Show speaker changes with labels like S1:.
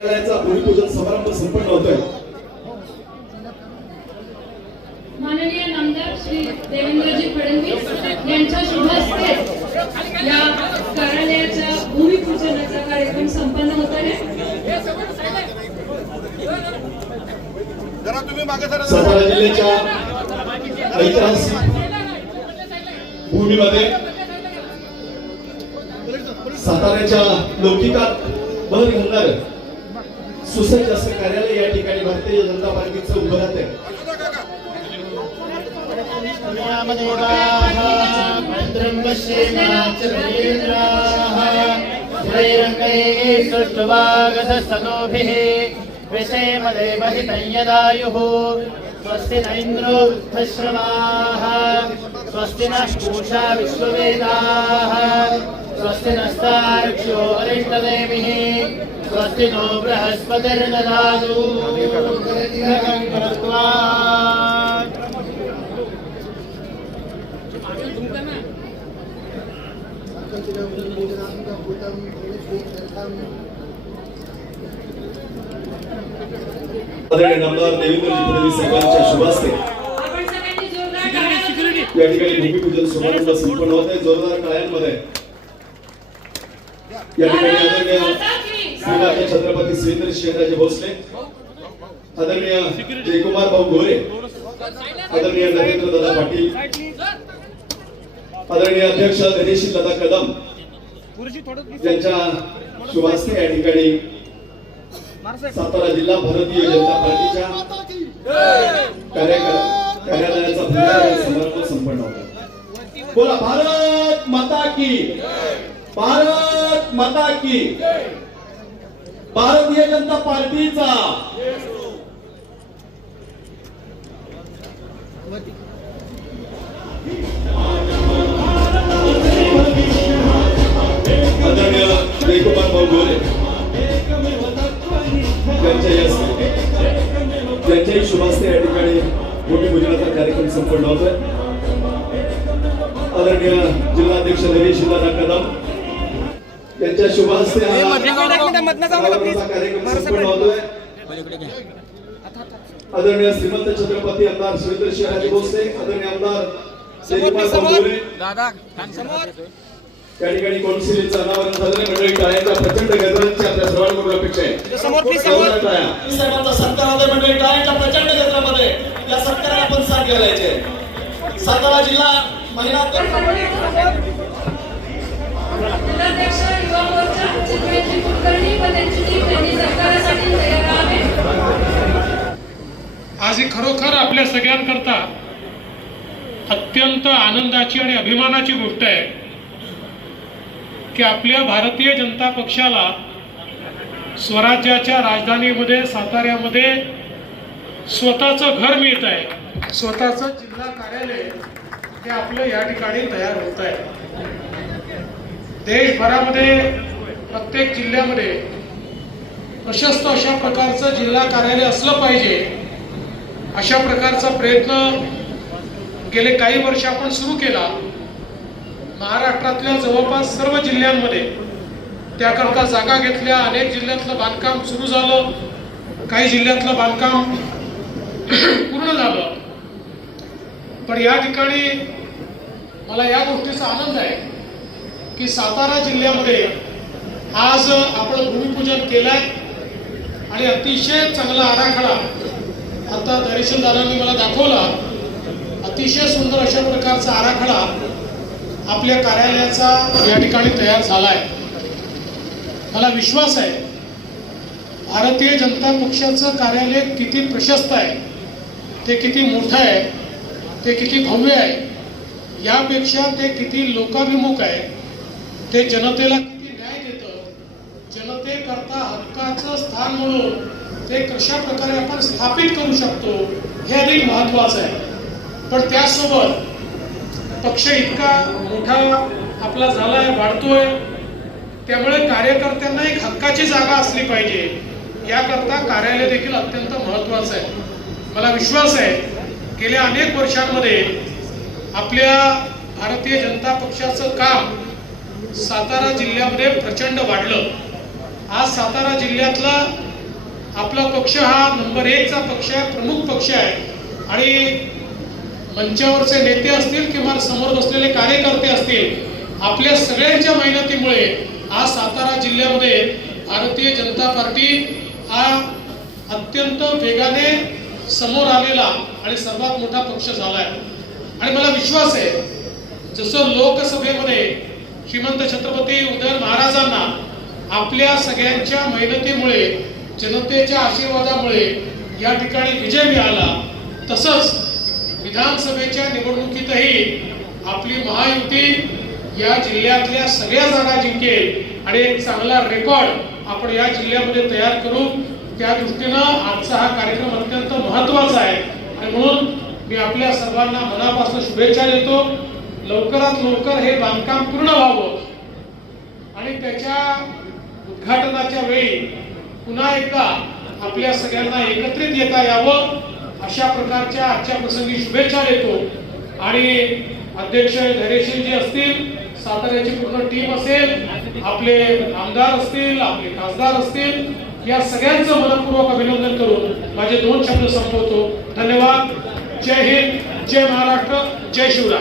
S1: कार्यालयाचा भूमिपूजन समारंभ संपन्न होतोय.
S2: माननीय नामदार श्री देवेंद्रजी फडणवीस यांच्या शुभ हस्ते या कार्यालयाच्या भूमिपूजनाचा कार्यक्रम संपन्न होत आहे.
S3: जरा तुम्ही मागे जरा
S1: सातारा जिल्ह्याच्या ऐतिहासिक भूमीमध्ये साताऱ्याच्या लौकिकात भर घालणार सुसज्ज असं कार्यालय या ठिकाणी भारतीय जनता पार्टीचं उभं राहत आहे. ैरङ्गैस्तुवागतस्तनोभिः
S4: विषेमदेवहितं स्वस्ति न इन्द्रो वृद्धश्रवाः स्वस्ति नः पूषा विश्ववेदाः स्वस्ति नस्तार्क्ष्यो अरिष्टदेविः स्वस्ति नो
S1: आदरणीय नामदार देवेंद्रजी फडणवीस साहेबांच्या शुभ हस्ते
S2: आपण सगळ्यांनी जोरदार टाळ्या वाजवूया.
S1: या ठिकाणी भूमिपूजन समारंभ संपन्न होत आहे जोरदार टाळ्यांमध्ये या ठिकाणी आदरणीय श्रीमाता छत्रपती सुरेंद्र शिवराजे भोसले. आदरणीय जयकुमार भाऊ गोरे आदरणीय नरेंद्र दादा पाटील. आदरणीय अध्यक्ष धैर्यशील दादा कदम. यांच्या शुभास्ते या ठिकाणी सातारा जिल्हा भारतीय जनता पार्टीच्या कार्यालयाचा समारंभ संपन्न होता. बोला भारत माता की भारत माता की. भारतीय जनता पार्टीचा. आदरणीय जयकुमार भाऊ गोरे त्यांच्याही शुभास्ते या ठिकाणी मोठी भूमिपूजनाचा कार्यक्रम संपन्न होतोय. आदरणीय जिल्हाध्यक्ष नरेश दादा कदम. यांच्या शुभ हस्ते आदरणीय श्रीमंत छत्रपती आमदार सुरेंद्र शिवराजे भोसले आदरणीय आमदार जयकुमार भाऊ गोरे त्या ठिकाणी कौन्सिलीचं अनावरण झालेलं मंडळी टाळ्यांच्या प्रचंड गजरांची आपल्या सर्वांकडून अपेक्षा आहे. जोरदार टाळ्या.
S5: साहेबांचा सत्कार होते मंडळी टाळ्यांच्या प्रचंड गजरामध्ये. या सत्काराला आपण साथ घालायचे सातारा जिल्हा महिला
S6: आज ही खरोखर आपल्या सगळ्यांकरता अत्यंत आनंदाची आणि अभिमानाची गोष्ट आहे की आपल्या भारतीय जनता पक्षाला स्वराज्याच्या राजधानीमध्ये साताऱ्यामध्ये स्वतःचं घर मिळत आहे. स्वतःचं जिल्हा कार्यालय हे आपलं या ठिकाणी तयार होत आहे. देशभरामध्ये प्रत्येक जिल्ह्यामध्ये प्रशस्त अशा प्रकारचं जिल्हा कार्यालय असलं पाहिजे अशा प्रकारचा प्रयत्न गेले काही वर्ष आपण सुरू केला. महाराष्ट्रातल्या जवळपास सर्व जिल्ह्यांमध्ये त्याकरता जागा घेतल्या अनेक जिल्ह्यातलं बांधकाम सुरू झालं काही जिल्ह्यातलं बांधकाम पूर्ण झालं. पण या ठिकाणी मला या गोष्टीचा आनंद आहे. की सातारा जिल्ह्यामध्ये आज आपण भूमिपूजन केलंय आणि अतिशय चांगला आराखडा आता दरीशनदारांनी मला दाखवला. अतिशय सुंदर अशा प्रकारचा आराखडा आपल्या कार्यालयाचा या ठिकाणी तयार झाला आहे मला विश्वास आहे भारतीय जनता पक्षाचं कार्यालय किती प्रशस्त आहे ते किती मोठं आहे ते किती भव्य आहे यापेक्षा ते किती लोकाभिमुख आहे ते जनतेला किती न्याय देतं? जनतेकरता हक्काचं स्थान म्हणून ते कशा प्रकारे आपण स्थापित करू शकतो हे अधिक महत्वाचं आहे. पण त्यासोबत पक्ष इतका मोठा आपला झालाय वाढतोय त्यामुळे कार्यकर्त्यांना एक हक्काची जागा असली पाहिजे. याकरता कार्यालय देखील अत्यंत महत्वाचं आहे. मला विश्वास आहे गेल्या अनेक वर्षांमध्ये आपल्या भारतीय जनता पक्षाचं काम सातारा जिल्ह्यामध्ये प्रचंड वाढलं. आज सातारा जिल्ह्यातला आपला पक्ष हा नंबर एकचा पक्ष आहे प्रमुख पक्ष आहे. आणि मंचावरचे नेते असतील किंवा समोर बसलेले कार्यकर्ते असतील आपल्या सगळ्यांच्या मेहनतीमुळे आज सातारा जिल्ह्यामध्ये भारतीय जनता पार्टी हा अत्यंत वेगाने समोर आलेला आणि सर्वात मोठा पक्ष झाला आहे आणि मला विश्वास आहे जसं लोकसभेमध्ये श्रीमंत छत्रपती उदय महाराजांना आपल्या सगळ्यांच्या मेहनतीमुळे जनतेच्या आशीर्वादामुळे या ठिकाणी विजय मिळाला. तसंच विधानसभेच्या निवडणुकीतही आपली महायुती या जिल्ह्यातल्या सगळ्या जागा जिंकेल आणि एक चांगला रेकॉर्ड आपण या जिल्ह्यामध्ये तयार करू. त्या दृष्टीनं आजचा हा कार्यक्रम अत्यंत महत्त्वाचा आहे. आणि म्हणून मी आपल्या सर्वांना मनापासून शुभेच्छा देतो. लवकरात लवकर हे बांधकाम पूर्ण व्हावं. आणि त्याच्या उद्घाटनाच्या वेळी पुन्हा एकदा आपल्या सगळ्यांना एकत्रित येता यावं अशा प्रकारच्या आजच्या प्रसंगी शुभेच्छा देतो. आणि अध्यक्ष धैर्यशील जे असतील साताऱ्याची पूर्ण टीम असेल आपले आमदार असतील आपले खासदार असतील या सगळ्यांचं मनपूर्वक अभिनंदन करून माझे दोन शब्द संपवतो. धन्यवाद. जय हिंद जय महाराष्ट्र जय शिवराय.